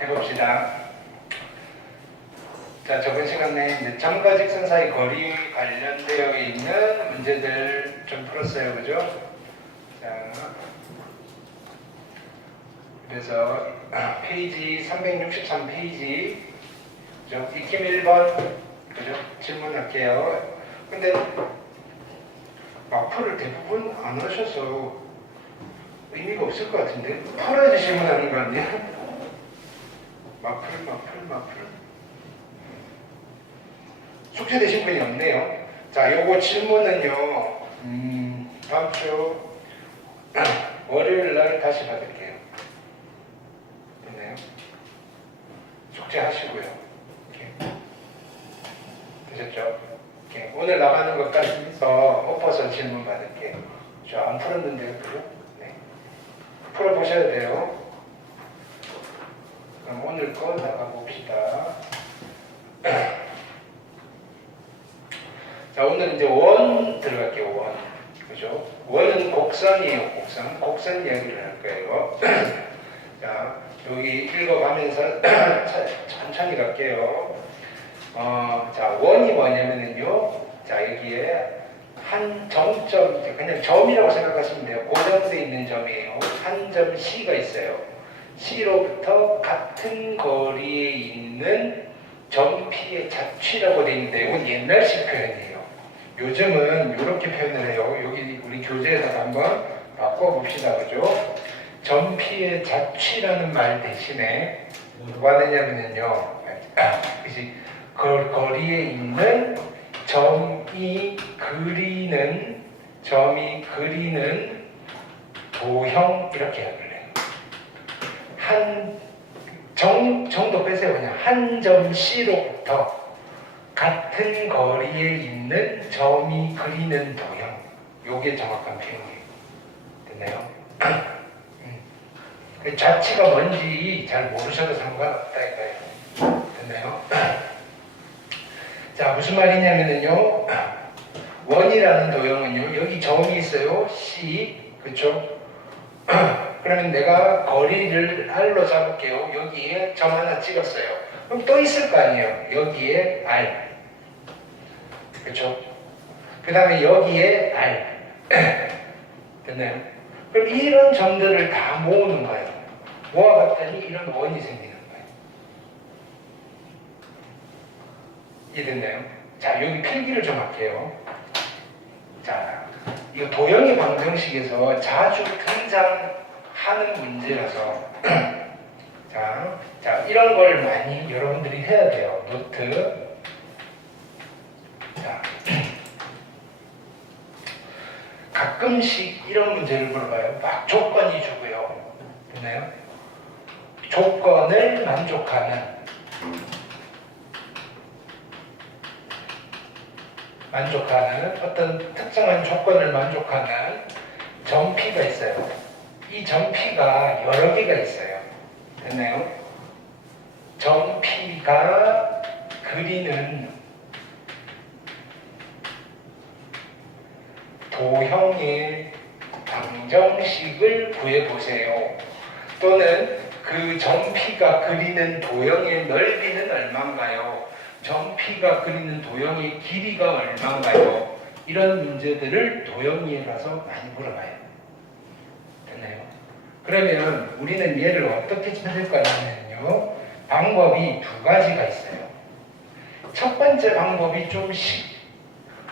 해봅시다. 자, 저번 시간에 이제 점과 직선 사이 거리 관련되어 있는 문제들 좀 풀었어요, 그죠? 자, 그래서 페이지 363페이지 익힘 1번 그죠? 질문할게요. 근데 마프를 대부분 안 하셔서 의미가 없을 것 같은데 풀어야지 질문하는 거 아니에요? 마플 숙제 되신 분이 없네요. 자, 요거 질문은요 다음 주 월요일 날 다시 받을게요. 됐나요? 숙제 하시고요. 이렇게. 되셨죠? 이렇게. 오늘 나가는 것까지 해서 엎어서 질문 받을게요. 저 안 풀었는데요, 그죠? 네. 풀어보셔야 돼요. 그럼 오늘 거 나가봅시다. 자, 오늘 이제 원 들어갈게요, 원. 그죠? 원은 곡선이에요, 곡선. 곡선 이야기를 할 거예요. 자, 여기 읽어가면서 천천히 갈게요. 자, 원이 뭐냐면은요, 자, 여기에 한 정점, 그냥 점이라고 생각하시면 돼요. 고정되어 있는 점이에요. 한 점 C가 있어요. C로부터 같은 거리에 있는 점 P의 자취라고 되어 있는데, 이건 옛날식 표현이에요. 요즘은 이렇게 표현을 해요. 여기 우리 교재에다가 한번 바꿔봅시다. 그죠? 점 P의 자취라는 말 대신에 뭐가 되냐면요. 거리에 있는 점이 그리는 도형 이렇게 해야 돼요. 정도 빼세요. 그냥 한 점 C로부터 같은 거리에 있는 점이 그리는 도형. 요게 정확한 표현이에요. 됐나요? 자취가 뭔지 잘 모르셔도 상관없다 이거예요. 됐나요? 자, 무슨 말이냐면요, 원이라는 도형은요, 여기 점이 있어요. C, 그쵸? 그러면 내가 거리를 R로 잡을게요. 여기에 점 하나 찍었어요. 그럼 또 있을 거 아니에요. 여기에 R. 그쵸? 그 다음에 여기에 R. 됐나요? 그럼 이런 점들을 다 모으는 거예요. 모아봤더니 이런 원이 생기는 거예요. 이해됐나요? 자, 여기 필기를 좀 할게요. 자, 이거 도형의 방정식에서 자주 등장하는 문제라서 자, 이런 걸 많이 여러분들이 해야 돼요. 노트. 자, 가끔씩 이런 문제를 물어봐요. 막 조건이 주고요. 됐나요? 조건을 만족하는 어떤 특정한 조건을 만족하는 점 P가 있어요. 이 점 P가 여러 개가 있어요. 됐나요? 점 P가 그리는 도형의 방정식을 구해보세요. 또는 그 점 P가 그리는 도형의 넓이는 얼마인가요? 점 P가 그리는 도형의 길이가 얼마인가요? 이런 문제들을 도형위에 가서 많이 물어봐요. 됐나요? 그러면 우리는 얘를 어떻게 찾을 거냐면요, 방법이 두 가지가 있어요. 첫 번째 방법이 좀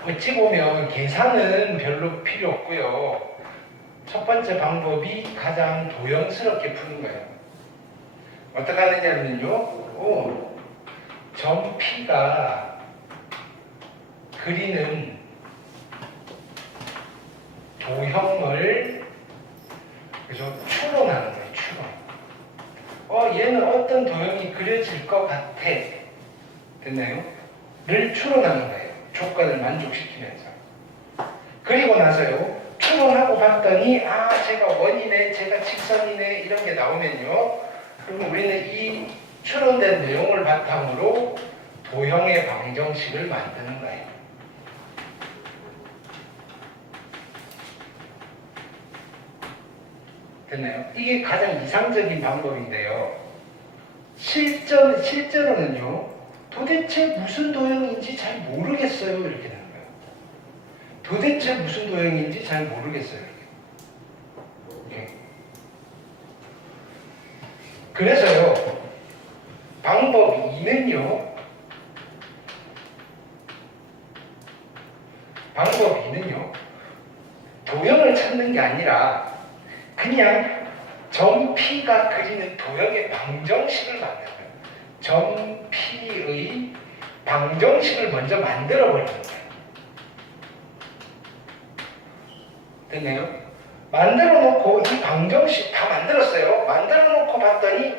어찌 보면 계산은 별로 필요 없고요. 첫 번째 방법이 가장 도형스럽게 푸는 거예요. 어떻게 하느냐면요, 점 P가 그리는 도형을 그래서 추론하는 거예요. 추론. 얘는 어떤 도형이 그려질 것 같아. 됐나요? 를 추론하는 거예요. 조건을 만족시키면서. 그리고 나서요, 추론하고 봤더니 제가 원이네, 제가 직선이네 이런 게 나오면요, 그럼 우리는 이 추론된 내용을 바탕으로 도형의 방정식을 만드는 거예요. 됐나요? 이게 가장 이상적인 방법인데요. 실제로는요, 도대체 무슨 도형인지 잘 모르겠어요. 이렇게 되는 거예요. 도대체 무슨 도형인지 잘 모르겠어요. 이렇게. 그래서요, 방법 2는요, 도형을 찾는 게 아니라 그냥 점 P가 그리는 도형의 방정식을 만드는 거예요. 점 P의 방정식을 먼저 만들어 버리는 거예요. 됐나요? 만들어 놓고 이 방정식 다 만들었어요. 만들어 놓고 봤더니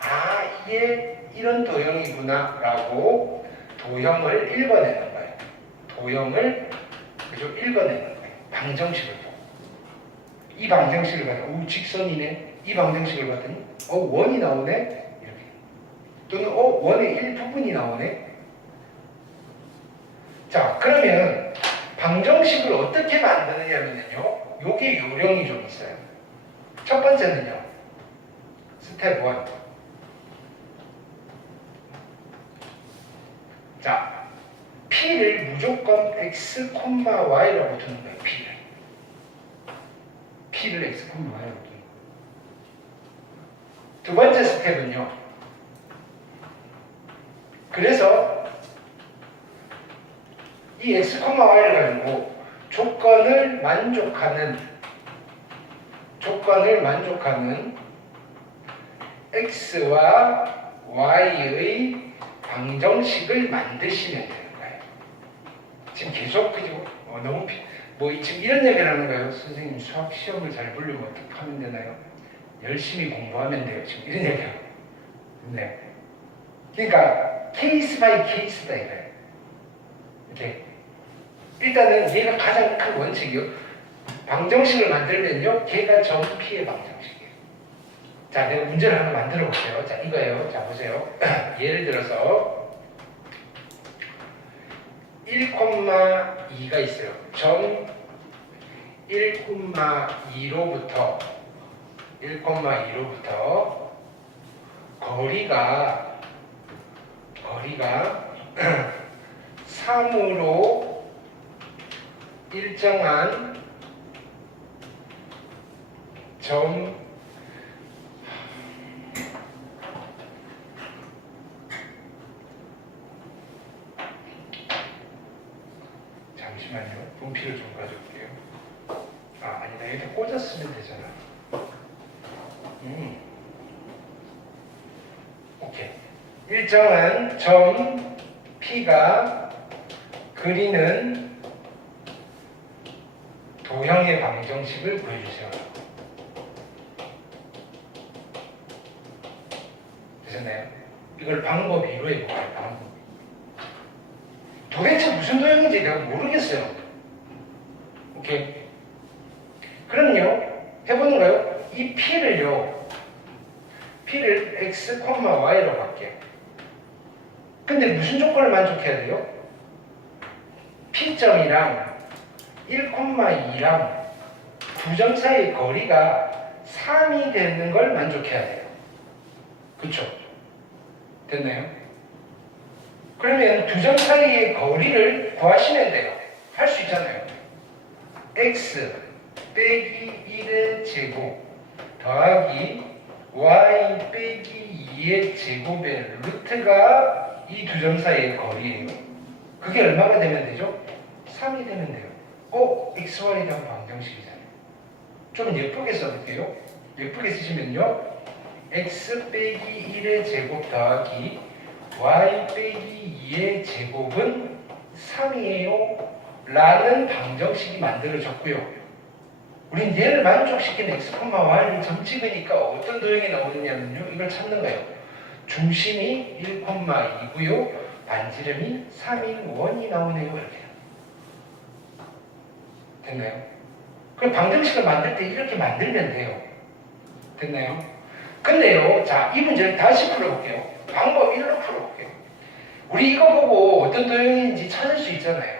아, 이게 이런 도형이구나 라고 도형을 읽어내는 거예요. 도형을 읽어내는 거예요. 방정식을 보고. 이 방정식을 봤더니 직선이네. 이 방정식을 봤더니 원이 나오네. 이렇게. 또는 원의 일부분이 나오네. 자, 그러면 방정식을 어떻게 만드느냐면요, 요게 요령이 좀 있어요. 첫 번째는요, 스텝 1. 자, P를 무조건 x, y라고 두는 거예요. P를 x, y라고 두는 거예요. 두 번째 스텝은요, 그래서 이 x, y를 가지고 조건을 만족하는 x와 y의 방정식을 만드시면 되는 거예요. 지금 계속 그죠? 너무 지금 이런 얘기를 하는 거예요. 선생님 수학 시험을 잘 보려면 어떻게 하면 되나요? 열심히 공부하면 돼요. 지금 이런 얘기하고. 네. 그러니까 케이스 바이 케이스다 이거예요. 이렇게. 일단은 얘가 가장 큰 원칙이요. 방정식을 만들면요, 걔가 점 P의 방정식이에요. 자, 내가 문제를 하나 만들어 볼게요. 자, 이거예요. 자, 보세요. 예를 들어서 1,2가 있어요. 점 1,2로부터 거리가 3으로 일정한 점 잠시만요. 분필을 좀 가져올게요. 아니다. 여기다 꽂았으면 되잖아. 오케이. 일정한 점 P가 그리는 도형의 방정식을 구해주세요. 되셨나요? 이걸 방법 2로 해볼까요? 방법. 도대체 무슨 도형인지 내가 모르겠어요. 오케이. 그럼요, 해보는 거예요. 이 P를 x, y로 할게요. 근데 무슨 조건을 만족해야 돼요? P점이랑 1,2랑 두 점 사이의 거리가 3이 되는 걸 만족해야 돼요. 그쵸? 됐나요? 그러면 두 점 사이의 거리를 구하시면 돼요. 할 수 있잖아요. x 빼기 1의 제곱 더하기 y 빼기 2의 제곱의 루트가 이 두 점 사이의 거리예요. 그게 얼마가 되면 되죠? 3이 되면 돼요. xy에 대한 방정식이잖아요. 좀 예쁘게 써볼게요. 예쁘게 쓰시면요, x 빼기 1의 제곱 더하기 y 빼기 2의 제곱은 3이에요 라는 방정식이 만들어졌고요. 우린 얘를 만족시킨 x, y를 점 찍으니까 어떤 도형이 나오느냐면요, 이걸 찾는 거예요. 중심이 1,2고요 반지름이 3인 원이 나오네요. 이렇게. 됐나요? 그럼 방정식을 만들 때 이렇게 만들면 돼요. 됐나요? 근데요, 자, 이 문제를 다시 풀어볼게요. 방법 1로 풀어볼게요. 우리 이거 보고 어떤 도형인지 찾을 수 있잖아요.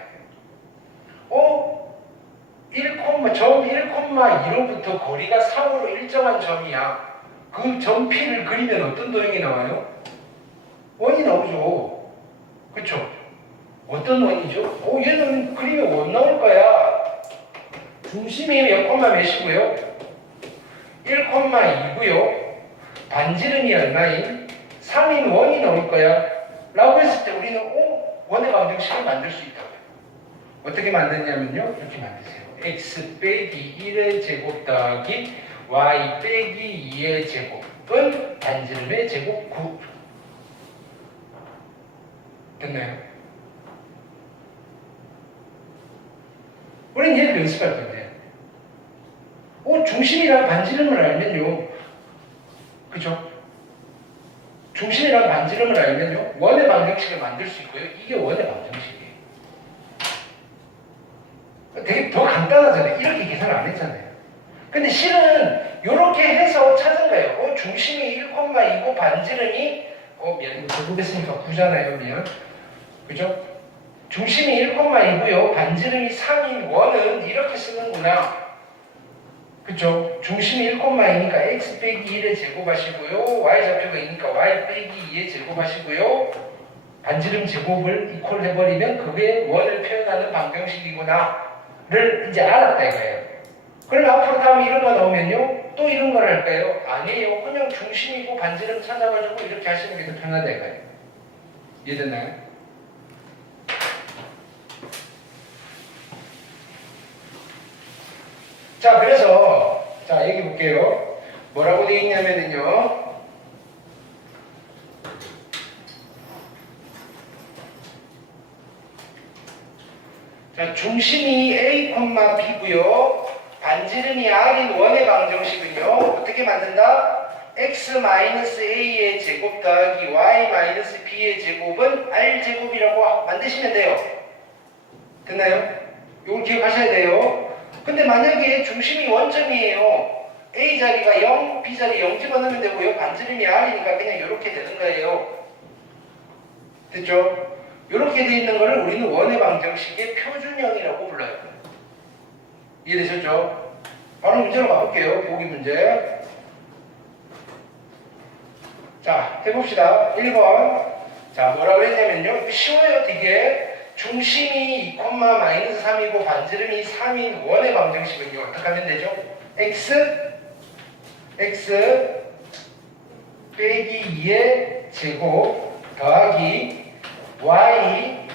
1, 점 1,2로부터 거리가 3으로 일정한 점이야. 그 점 P를 그리면 어떤 도형이 나와요? 원이 나오죠. 그쵸? 어떤 원이죠? 얘는 그리면 원 나올 거야. 중심이 몇 콤마 몇이고요? 1,2고요. 반지름이 얼마인? 3인 원이 나올 거야. 라고 했을 때 우리는 원의 방정식을 만들 수 있다고요. 어떻게 만드냐면요. 이렇게 만드세요. x 빼기 1의 제곱 더하기 y 빼기 2의 제곱은 반지름의 제곱 9. 됐나요? 우리는 얘를 연습할 건데 중심이랑 반지름을 알면요. 그죠? 중심이랑 반지름을 알면요. 원의 방정식을 만들 수 있고요. 이게 원의 방정식이에요. 되게 더 간단하잖아요. 이렇게 계산 안 했잖아요. 근데 실은 이렇게 해서 찾은 거예요. 중심이 1,2고 반지름이 미안, 이거 제곱했으니까 9잖아요. 미안. 그죠? 중심이 1,2고요. 반지름이 3인 원은 이렇게 쓰는구나. 그쵸? 중심이 1,2니까 x 빼기 1의 제곱하시고요. y좌표가 있으니까 y 빼기 2의 제곱하시고요. 반지름 제곱을 이퀄 해버리면 그게 원을 표현하는 방정식이구나를 이제 알았다 이거예요. 그럼 앞으로 다음에 이런 거 나오면요. 또 이런 걸 할까요? 아니에요. 그냥 중심이고 반지름 찾아가지고 이렇게 하시는 게 더 편하다 이거예요. 이해됐나요? 자, 그래서 여기 볼게요. 뭐라고 되어 있냐면요. 자, 중심이 A, B고요. 반지름이 R인 원의 방정식은요. 어떻게 만든다? x-a의 제곱 더하기 y-b의 제곱은 r제곱이라고 만드시면 돼요. 됐나요? 이걸 기억하셔야 돼요. 근데 만약에 중심이 원점이에요. A 자리가 0, B 자리 0 집어넣으면 되고요. 반지름이 R이니까 그냥 이렇게 되는 거예요. 됐죠? 이렇게 돼 있는 거를 우리는 원의 방정식의 표준형이라고 불러요. 이해되셨죠? 바로 문제로 가볼게요. 보기 문제. 자, 해봅시다. 1번. 자, 뭐라고 했냐면요. 쉬워요, 되게. 중심이 2,-3이고 반지름이 3인 원의 방정식은요. 어떻게 하면 되죠? x 빼기 2의 제곱 더하기 y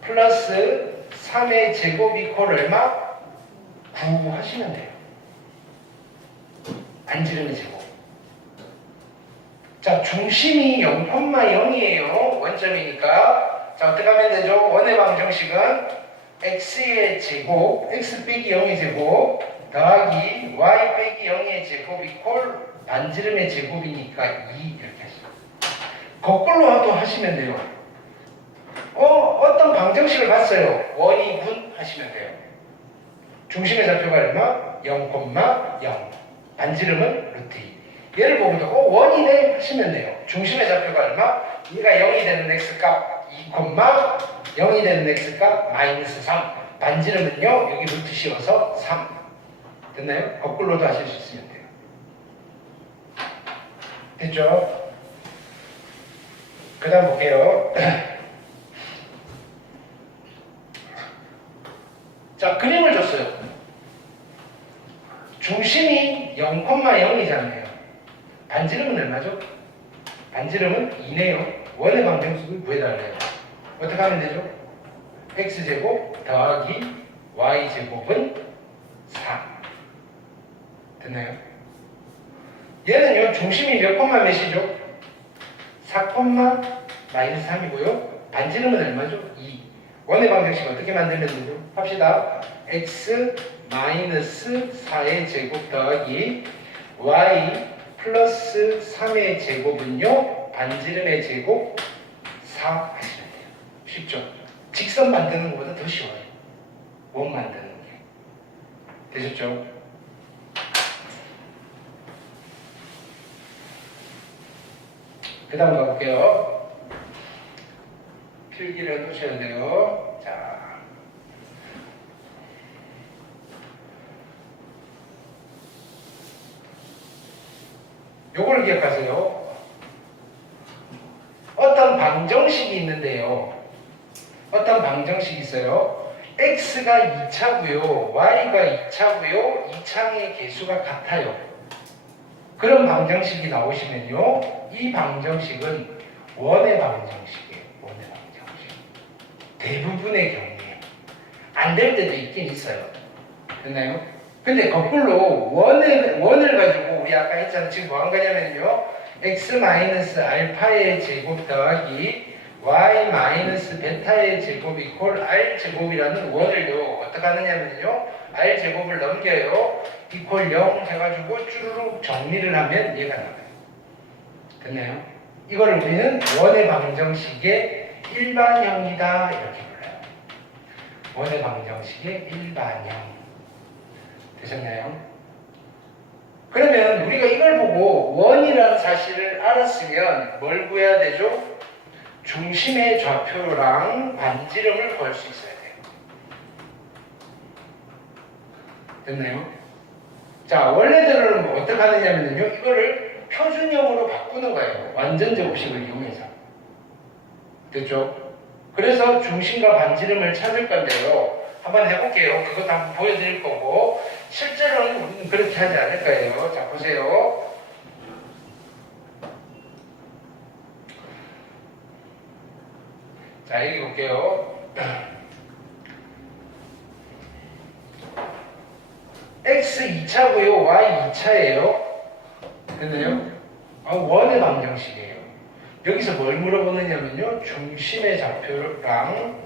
플러스 3의 제곱 이퀄 얼마? 9 하시면 돼요. 반지름의 제곱. 자, 중심이 0,0이에요. 원점이니까. 자, 어떻게 하면 되죠? 원의 방정식은 x의 제곱, x 빼기 0의 제곱 더하기 y 빼기 0의 제곱 이퀄 반지름의 제곱이니까 2 이렇게 하시죠. 거꾸로 또 하시면 돼요. 어떤 방정식을 봤어요. 원이 분 하시면 돼요. 중심의 좌표가 얼마? 0,0. 반지름은 루트 2. 얘를 보고도 원이네 하시면 돼요. 중심의 좌표가 얼마? 얘가 0이 되는 x값 2,0이 되는 x값 마이너스 3. 반지름은요. 여기 루트 씌워서 3. 됐나요? 거꾸로도 하실 수 있으면 돼요. 됐죠? 그 다음 볼게요. 자, 그림을 줬어요. 중심이 0,0이잖아요. 반지름은 얼마죠? 반지름은 2네요. 원의 방정식을 구해달래요. 어떻게 하면 되죠? x제곱 더하기 y제곱은 4. 됐나요? 얘는요, 중심이 몇 콤마 몇이죠? 4,-3이고요. 반지름은 얼마죠? 2. 원의 방정식 어떻게 만들면 되죠? 합시다. x 마이너스 4의 제곱 더하기 y 플러스 3의 제곱은요. 반지름의 제곱 4 하시면 돼요. 쉽죠? 직선 만드는 것보다 더 쉬워요. 원 만드는 게. 되셨죠? 그 다음 가볼게요. 필기를 해두셔야 돼요. 자, 요걸 기억하세요. 어떤 방정식이 있는데요. 어떤 방정식이 있어요. x가 2차고요. y가 2차고요. 2창의 개수가 같아요. 그런 방정식이 나오시면요. 이 방정식은 원의 방정식이에요. 원의 방정식. 대부분의 경우에. 안 될 때도 있긴 있어요. 됐나요? 근데 거꾸로 원을 가지고 우리 아까 했잖아요. 지금 뭐 한 거냐면요. x-알파의 제곱 더하기 y-베타의 제곱 이퀄 r제곱이라는 원을요. 어떻게 하느냐면요. r제곱을 넘겨요. 이퀄 0 해가지고 쭈루룩 정리를 하면 얘가 나와요. 됐나요? 이걸 우리는 원의 방정식의 일반형이다 이렇게 불러요. 원의 방정식의 일반형. 되셨나요? 그러면 우리가 이걸 보고 원이라는 사실을 알았으면 뭘 구해야 되죠? 중심의 좌표랑 반지름을 구할 수 있어야 돼요. 됐나요? 자, 원래대로는 뭐 어떻게 하느냐면요. 이거를 표준형으로 바꾸는 거예요. 완전 제곱식을 이용해서. 됐죠? 그래서 중심과 반지름을 찾을 건데요. 한번 해볼게요. 그것도 한번 보여드릴 거고 실제로는 우리는 그렇게 하지 않을 거예요. 자, 보세요. 자, 여기 볼게요. x 2차고요. y 2차예요. 됐나요? 원의 방정식이에요. 여기서 뭘 물어보느냐면요. 중심의 좌표랑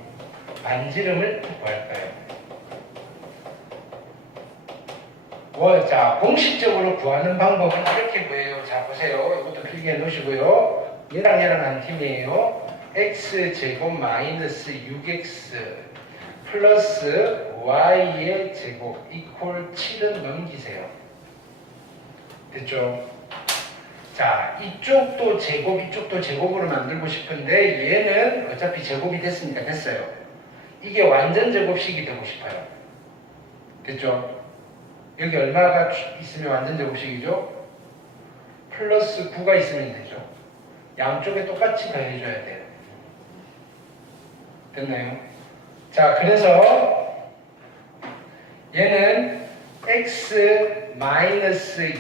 반지름을 구할까요? 자, 공식적으로 구하는 방법은 이렇게 구해요. 자, 보세요. 이것도 필기해 놓으시고요. 얘랑 얘랑 한 팀이에요. x제곱 마이너스 6x 플러스 y의 제곱 이퀄 7은 넘기세요. 됐죠? 자, 이쪽도 제곱, 이쪽도 제곱으로 만들고 싶은데 얘는 어차피 제곱이 됐으니까 됐어요. 이게 완전 제곱식이 되고 싶어요. 됐죠? 여기 얼마가 있으면 완전 제곱식이죠? 플러스 9가 있으면 되죠. 양쪽에 똑같이 더해줘야 돼요. 됐나요? 자, 그래서 얘는 x 마이너스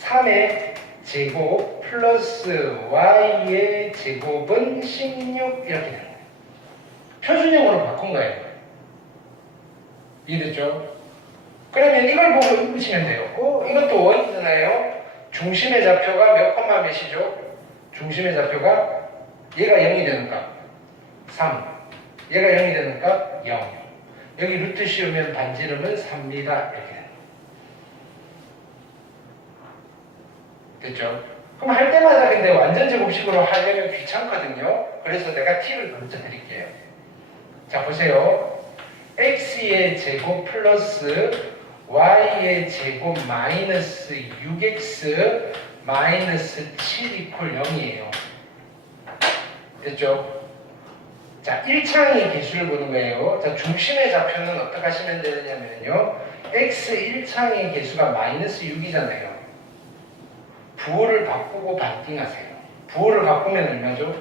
3의 제곱 플러스 y의 제곱은 16 이렇게 되는 거예요. 표준형으로 바꾼 거예요. 이해됐죠? 그러면 이걸 보고 읽으시면 돼요. 이것도 원이잖아요. 중심의 좌표가 몇 콤마 몇이죠? 중심의 좌표가 얘가 0이 되는 값 3, 얘가 0이 되는 값 0. 여기 루트 씌우면 반지름은 3입니다. 이렇게 돼요. 됐죠? 그럼 할 때마다 근데 완전 제곱식으로 하려면 귀찮거든요. 그래서 내가 팁을 먼저 드릴게요. 자, 보세요. x의 제곱 플러스 y의 제곱 마이너스 6x 마이너스 7 이퀄 0이에요. 됐죠? 자, 1창의 개수를 보는 거예요. 자, 중심의 좌표는 어떻게 하시면 되느냐면요. x 1창의 개수가 마이너스 6이잖아요. 부호를 바꾸고 반띵하세요. 부호를 바꾸면 얼마죠?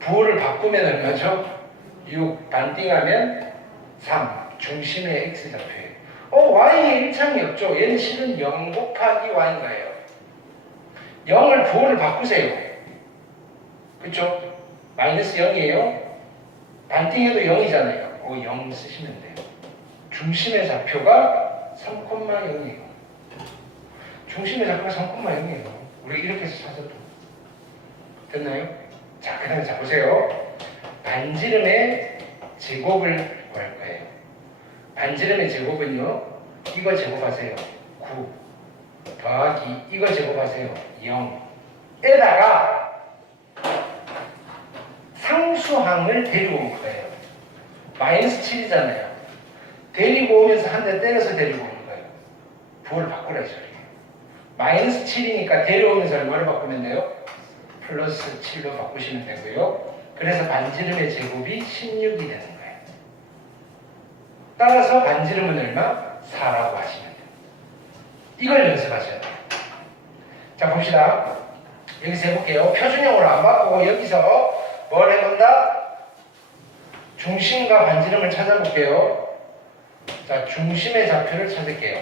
부호를 바꾸면 얼마죠? 6 반띵하면 3. 중심의 x 좌표예요. y의 1창이 없죠? 얘는 실은 0 곱하기 y인 거예요. 0을 부호를 바꾸세요. 그쵸? 마이너스 0이에요. 반띵해도 0이잖아요. 0 쓰시면 돼요. 중심의 좌표가 3,0이에요. 중심의 좌표가 3,0이에요. 우리 이렇게 해서 찾아도 됐나요? 자, 그 다음에 자 보세요. 반지름의 제곱을 구할 거예요. 반지름의 제곱은요. 이거 제곱하세요. 9 더하기 이거 제곱하세요. 0 에다가 상수항을 데리고 올 거예요. 마이너스 7이잖아요. 데리고 오면서 한 대 때려서 데리고 오는 거예요. 부호를 바꾸라죠. 마이너스 7이니까 데려오면서 얼마로 바꾸면 돼요? 플러스 7로 바꾸시면 되고요. 그래서 반지름의 제곱이 16이 되는 거예요. 따라서 반지름은 얼마? 4라고 하시면 돼요. 이걸 연습하셔야 돼요. 자 봅시다. 여기서 해볼게요. 표준형으로 안 바꾸고 여기서 뭘 해본다? 중심과 반지름을 찾아볼게요. 자 중심의 좌표를 찾을게요.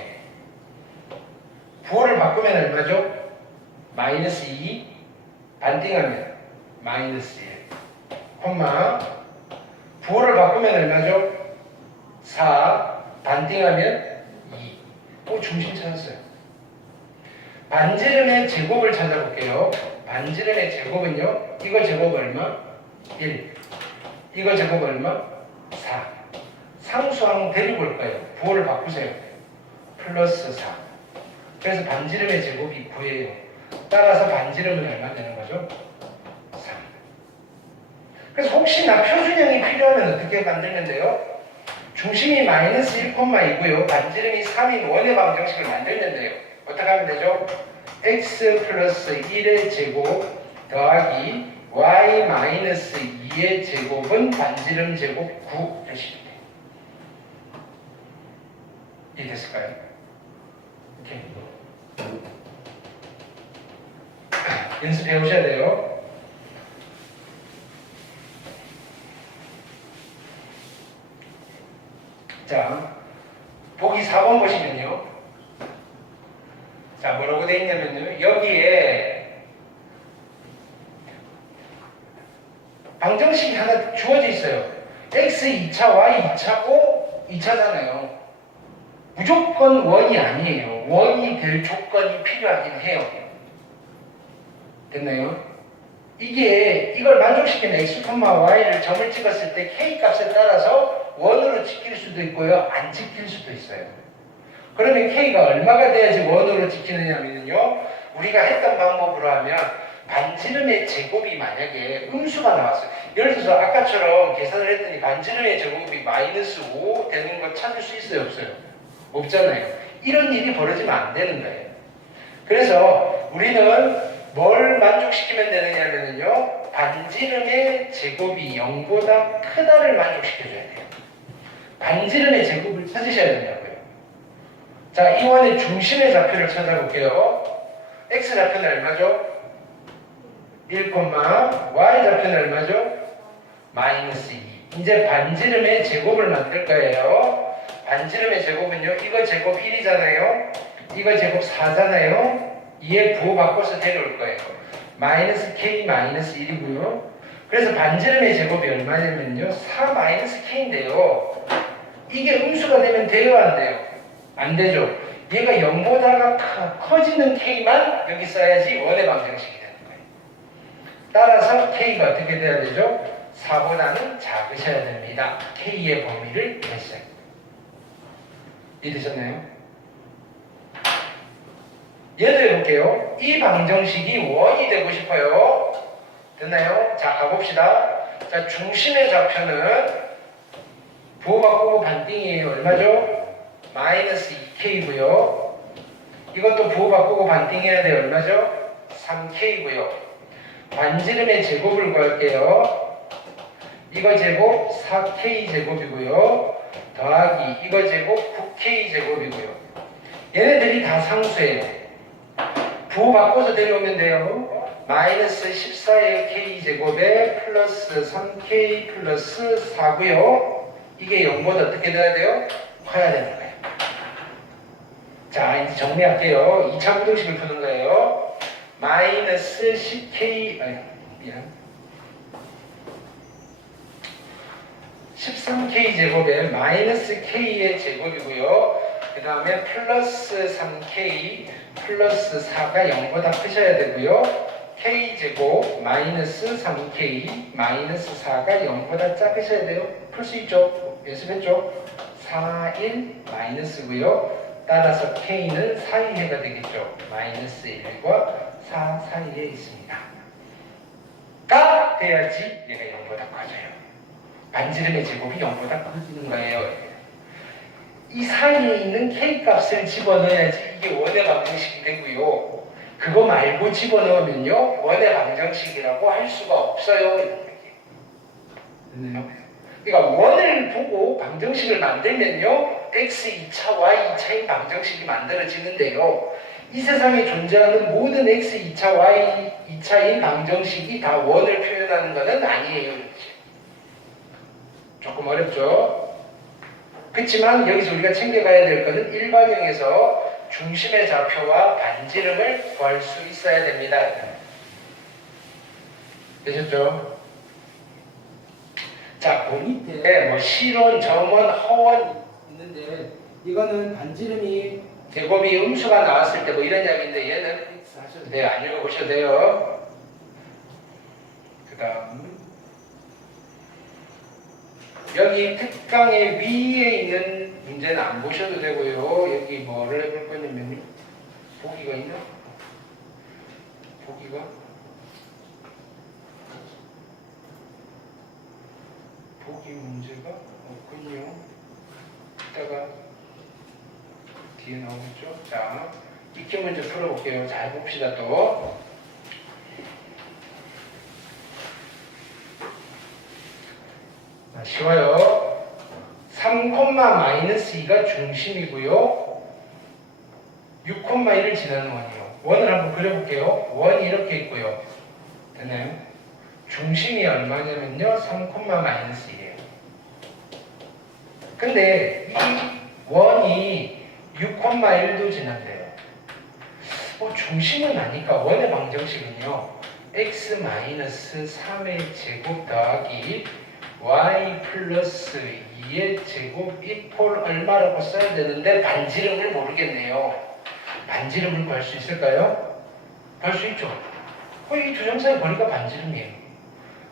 부호를 바꾸면 얼마죠? 마이너스 2 반띵하면 마이너스 1 콤마 부호를 바꾸면 얼마죠? 4 반띵하면 2 중심 찾았어요. 반지름의 제곱을 찾아볼게요. 반지름의 제곱은요. 이거 제곱 얼마? 1 이거 제곱 얼마? 4 상수항 데리고 올 거예요. 부호를 바꾸세요. 플러스 4 그래서 반지름의 제곱이 9예요. 따라서 반지름은 얼마 되는 거죠? 3 그래서 혹시나 표준형이 필요하면 어떻게 만들는데요? 중심이 마이너스 1,2고요. 반지름이 3인 원의 방정식을 만들는데요. 어떻게 하면 되죠? x 플러스 1의 제곱 더하기 y 마이너스 2의 제곱은 반지름 제곱 9 하시면 돼요. 이해됐을까요? 오케이. 연습해 오셔야 돼요. 자, 보기 4번 보시면요. 자, 뭐라고 되어 있냐면요. 여기에 방정식이 하나 주어져 있어요. x 2차, y 2차, o 2차잖아요. 무조건 원이 아니에요. 원이 될 조건이 필요하긴 해요. 됐나요? 이걸 만족시키는 x, y를 점을 찍었을 때 k 값에 따라서 원으로 찍힐 수도 있고요. 안 찍힐 수도 있어요. 그러면 k가 얼마가 돼야지 원으로 찍히느냐면요. 우리가 했던 방법으로 하면 반지름의 제곱이 만약에 음수가 나왔어요. 예를 들어서 아까처럼 계산을 했더니 반지름의 제곱이 마이너스 5 되는 거 찾을 수 있어요? 없어요? 없잖아요. 이런 일이 벌어지면 안 되는 거예요. 그래서 우리는 뭘 만족시키면 되느냐면요. 반지름의 제곱이 0보다 크다를 만족시켜줘야 돼요. 반지름의 제곱을 찾으셔야 된다고요. 자, 이 원의 중심의 좌표를 찾아볼게요. x 좌표는 얼마죠? 1, y 좌표는 얼마죠? 마이너스 2. 이제 반지름의 제곱을 만들 거예요. 반지름의 제곱은요. 이거 제곱 1이잖아요. 이거 제곱 4잖아요. 2에 부호 바꿔서 데려올 거예요. 마이너스 k 마이너스 1이고요. 그래서 반지름의 제곱이 얼마냐면요. 4 마이너스 k인데요. 이게 음수가 되면 돼요? 안 돼요? 안 되죠. 얘가 0보다 커지는 k만 여기 써야지 원의 방정식이 되는 거예요. 따라서 k가 어떻게 돼야 되죠? 4보다는 작으셔야 됩니다. k의 범위를 했어요. 이해되셨나요? 얘도 해볼게요. 이 방정식이 원이 되고 싶어요. 됐나요? 자, 가봅시다. 자, 중심의 좌표는 부호 바꾸고 반띵이에요. 얼마죠? 마이너스 2k고요. 이것도 부호 바꾸고 반띵해야 돼요. 얼마죠? 3k고요. 반지름의 제곱을 구할게요. 이거 제곱 4k 제곱이고요. 더하기 이거 제곱 9k 제곱이고요. 얘네들이 다 상수예요. 부호 바꿔서 데려오면 돼요. 마이너스 14의 k 제곱에 플러스 3k 플러스 4고요. 이게 0보다 어떻게 돼야 돼요? 커야 되는 거예요. 자, 이제 정리할게요. 2차 부등식을 푸는 거예요. 마이너스 10k, 미안. 13k 제곱에 마이너스 k의 제곱이고요. 그 다음에 플러스 3k 플러스 4가 0보다 크셔야 되고요. k 제곱 마이너스 3k 마이너스 4가 0보다 작으셔야 돼요. 풀 수 있죠? 연습했죠? 4, 1 마이너스고요. 따라서 k는 4이해가 되겠죠. 마이너스 1과 4 사이에 있습니다. 가 돼야지 얘가 0보다 커져요. 반지름의 제곱이 0보다 커지는 거예요. 이 사이에 있는 k 값을 집어넣어야지 이게 원의 방정식이 되고요. 그거 말고 집어넣으면요 원의 방정식이라고 할 수가 없어요. 이런 얘기예요. 됐나요? 그러니까 원을 보고 방정식을 만들면요 x 2차, y 2차인 방정식이 만들어지는데요. 이 세상에 존재하는 모든 x 2차, y 2차인 방정식이 다 원을 표현하는 것은 아니에요. 조금 어렵죠? 그렇지만 여기서 우리가 챙겨가야 될 것은 일반형에서 중심의 좌표와 반지름을 구할 수 있어야 됩니다. 되셨죠? 자, 그 밑에 뭐 실원, 점원, 허원 있는데 이거는 반지름이 제곱이 음수가 나왔을 때 뭐 이런 이야기인데 얘는 X 하셔도 돼요. 안 읽어보셔도 돼요. 그 다음 여기 특강의 위에 있는 문제는 안 보셔도 되고요. 여기 뭐를 해볼 거냐면 보기가 있나? 보기가? 보기 문제가 없군요. 이따가 뒤에 나오겠죠? 자, 익히 문제 풀어볼게요. 잘 봅시다 또. 쉬워요. 3,-2가 중심이고요. 6,1을 지나는 원이요. 원을 한번 그려볼게요. 원이 이렇게 있고요. 되나요? 중심이 얼마냐면요. 3,-1이에요. 근데 이 원이 6,1도 지난대요. 중심은 아니까 원의 방정식은요. x-3의 제곱 더하기 y 플러스 2의 제곱 이퀄 얼마라고 써야 되는데 반지름을 모르겠네요. 반지름을 구할 수 있을까요? 구할 수 있죠. 이 두 점 사이 거리가 반지름이에요.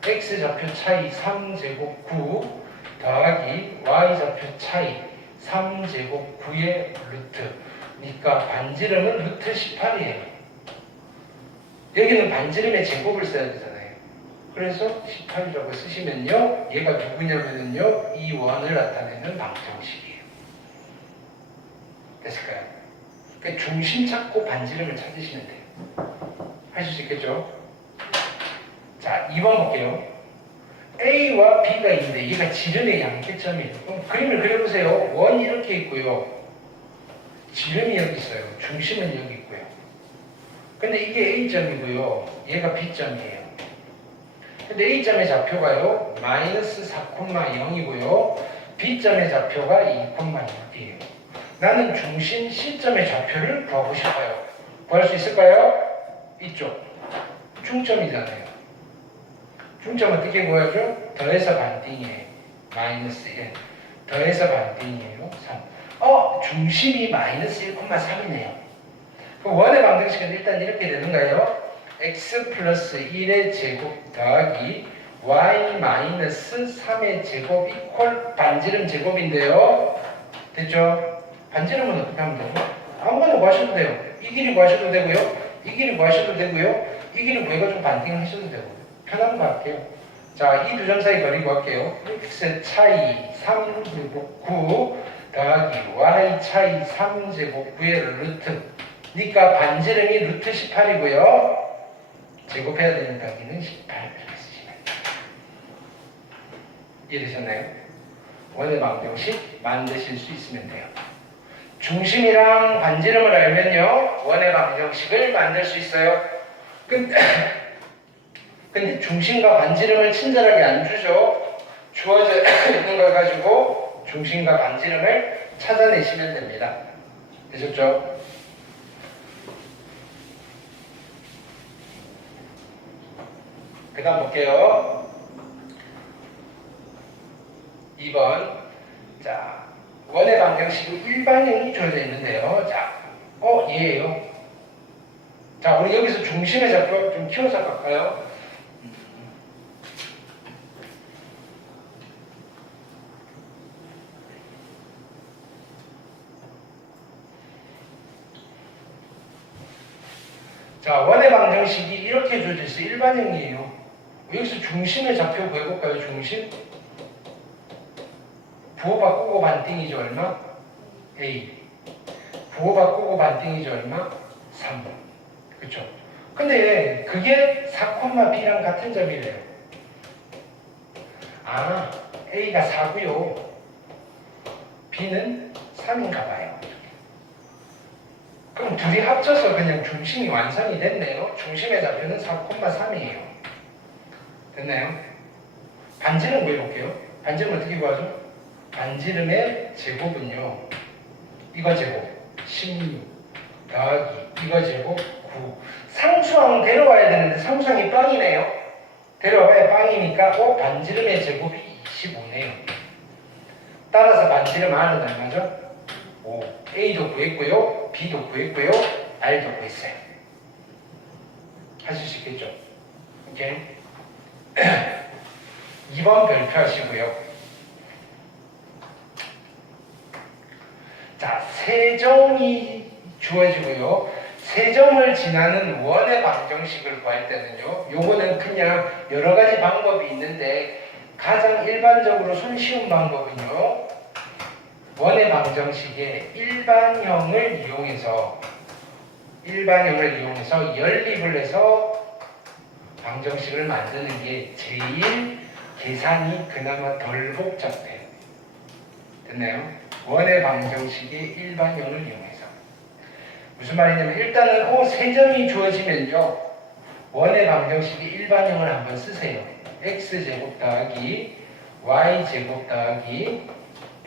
x좌표 차이 3제곱 9 더하기 y좌표 차이 3제곱 9의 루트. 그러니까 반지름은 루트 18이에요. 여기는 반지름의 제곱을 써야 되잖아요. 그래서 18이라고 쓰시면요. 얘가 누구냐면요. 이 원을 나타내는 방정식이에요. 됐을까요? 그러니까 중심 찾고 반지름을 찾으시면 돼요. 하실 수 있겠죠? 자, 2번 볼게요. A와 B가 있는데 얘가 지름의 양대점이에요. 그럼 그림을 그려보세요. 원이 이렇게 있고요. 지름이 여기 있어요. 중심은 여기 있고요. 근데 이게 A점이고요. 얘가 B점이에요. 근데 A점의 좌표가요. 마이너스 4,0이고요. B점의 좌표가 2,6이에요. 나는 중심 C점의 좌표를 구하고 싶어요. 구할 수 있을까요? 이쪽. 중점이잖아요. 중점 어떻게 구하죠? 더해서 반띵이에요. 마이너스 1. 더해서 반띵이에요. 3. 중심이 마이너스 1,3이네요. 그럼 원의 방정식은 일단 이렇게 되는가요? x 플러스 1의 제곱 더하기 y 마이너스 3의 제곱 이퀄 반지름 제곱인데요. 됐죠? 반지름은 어떻게 하면 되고? 아무거나 구하셔도 돼요. 이 길이 구하셔도 되고요. 이 길이 구하셔도 되고요. 이 길이 구해가지고 반띵하셔도 되고. 편한 거 할게요. 자, 이 두 점 사이 거리 구할게요. x 차이 3제곱 9 더하기 y 차이 3제곱 9의 루트. 그러니까 반지름이 루트 18이고요. 제곱해야 되는 가기는 18 이렇게 쓰시면 돼요. 이해되셨나요? 원의 방정식 만드실 수 있으면 돼요. 중심이랑 반지름을 알면요. 원의 방정식을 만들 수 있어요. 근데 중심과 반지름을 친절하게 안 주죠. 주어져 있는 걸 가지고 중심과 반지름을 찾아내시면 됩니다. 되셨죠? 그 다음 볼게요. 2번. 자, 원의 방정식이 일반형이 주어져 있는데요. 자, 얘예요. 자, 우리 여기서 중심의 좌표 좀 키워서 갈까요? 자, 원의 방정식이 이렇게 주어져 있어요. 일반형이에요. 여기서 중심의 좌표 구해볼까요? 중심? 부호 바꾸고 반띵이죠. 얼마? A. 부호 바꾸고 반띵이죠. 얼마? 3. 그쵸? 근데 그게 4,B랑 같은 점이래요. A가 4고요. B는 3인가 봐요. 그럼 둘이 합쳐서 그냥 중심이 완성이 됐네요. 중심의 좌표는 4,3이에요. 됐나요? 반지름 구해볼게요. 반지름 어떻게 구하죠? 반지름의 제곱은요. 이거 제곱 16 더하기 이거 제곱 9. 상수항 데려와야 되는데 상수항이 빵이네요. 데려와야 빵이니까 반지름의 제곱이 25네요. 따라서 반지름 R은 얼마죠? 5. A도 구했고요. B도 구했고요. R도 구했어요. 하실 수 있겠죠? 오케이. 2번 별표 하시고요. 자, 세점이 주어지고요. 세점을 지나는 원의 방정식을 구할 때는요. 요거는 그냥 여러 가지 방법이 있는데 가장 일반적으로 손쉬운 방법은요. 원의 방정식의 일반형을 이용해서 연립을 해서 방정식을 만드는 게 제일 계산이 그나마 덜 복잡해요. 됐나요? 원의 방정식의 일반형을 이용해서. 무슨 말이냐면 일단은 세점이 주어지면요. 원의 방정식의 일반형을 한번 쓰세요. x제곱 더하기 y제곱 더하기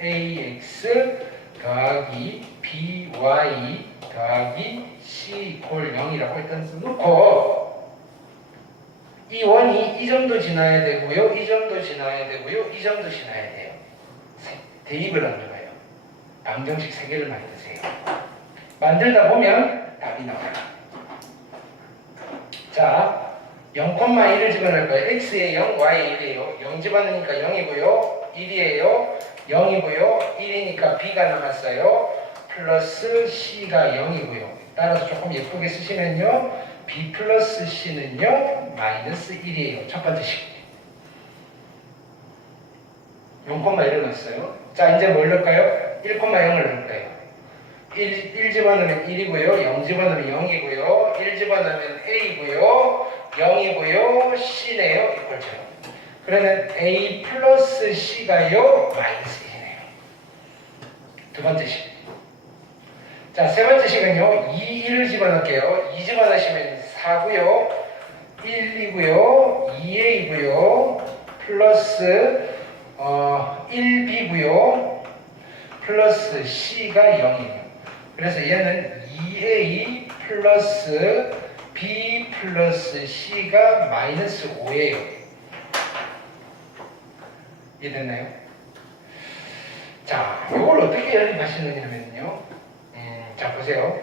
ax 더하기 by 더하기 c 꼴 0이라고 일단 써놓고 이 원이 이 점도 지나야 되고요. 이 점도 지나야 되고요. 이 점도 지나야 돼요. 대입을 하는 거예요. 방정식 3개를 만드세요. 만들다 보면 답이 나와요. 자, 0,1을 집어넣을 거예요. x에 0, y에 1이에요. 0 집어넣으니까 0이고요. 1이에요. 0이고요. 1이니까 b가 남았어요. 플러스 c가 0이고요. 따라서 조금 예쁘게 쓰시면요. b 플러스 c는요. 마이너스 1이에요. 첫 번째 식. 0,1을 넣었어요. 자, 이제 뭘 넣을까요? 1,0을 넣을 거예요. 1 집어넣으면 1이고요. 0 집어넣으면 0이고요. 1 집어넣으면 a고요. 0이고요. c네요. 이꼴죠. 그러면 a 플러스 c가요. 마이너스 1이네요. 두 번째 식. 자, 세 번째 식은요. 1을 집어넣을게요. 2 집어넣으시면 4고요. 1이고요. 2a고요. 플러스 1b고요. 플러스 c가 0이에요. 그래서 얘는 2a 플러스 b 플러스 c가 마이너스 5예요. 이해됐나요? 자, 이걸 어떻게 연립하시느냐면요. 자, 보세요.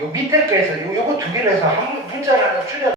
요 밑에 거에서 요거 두 개를 해서 한 문자를 하나 줄여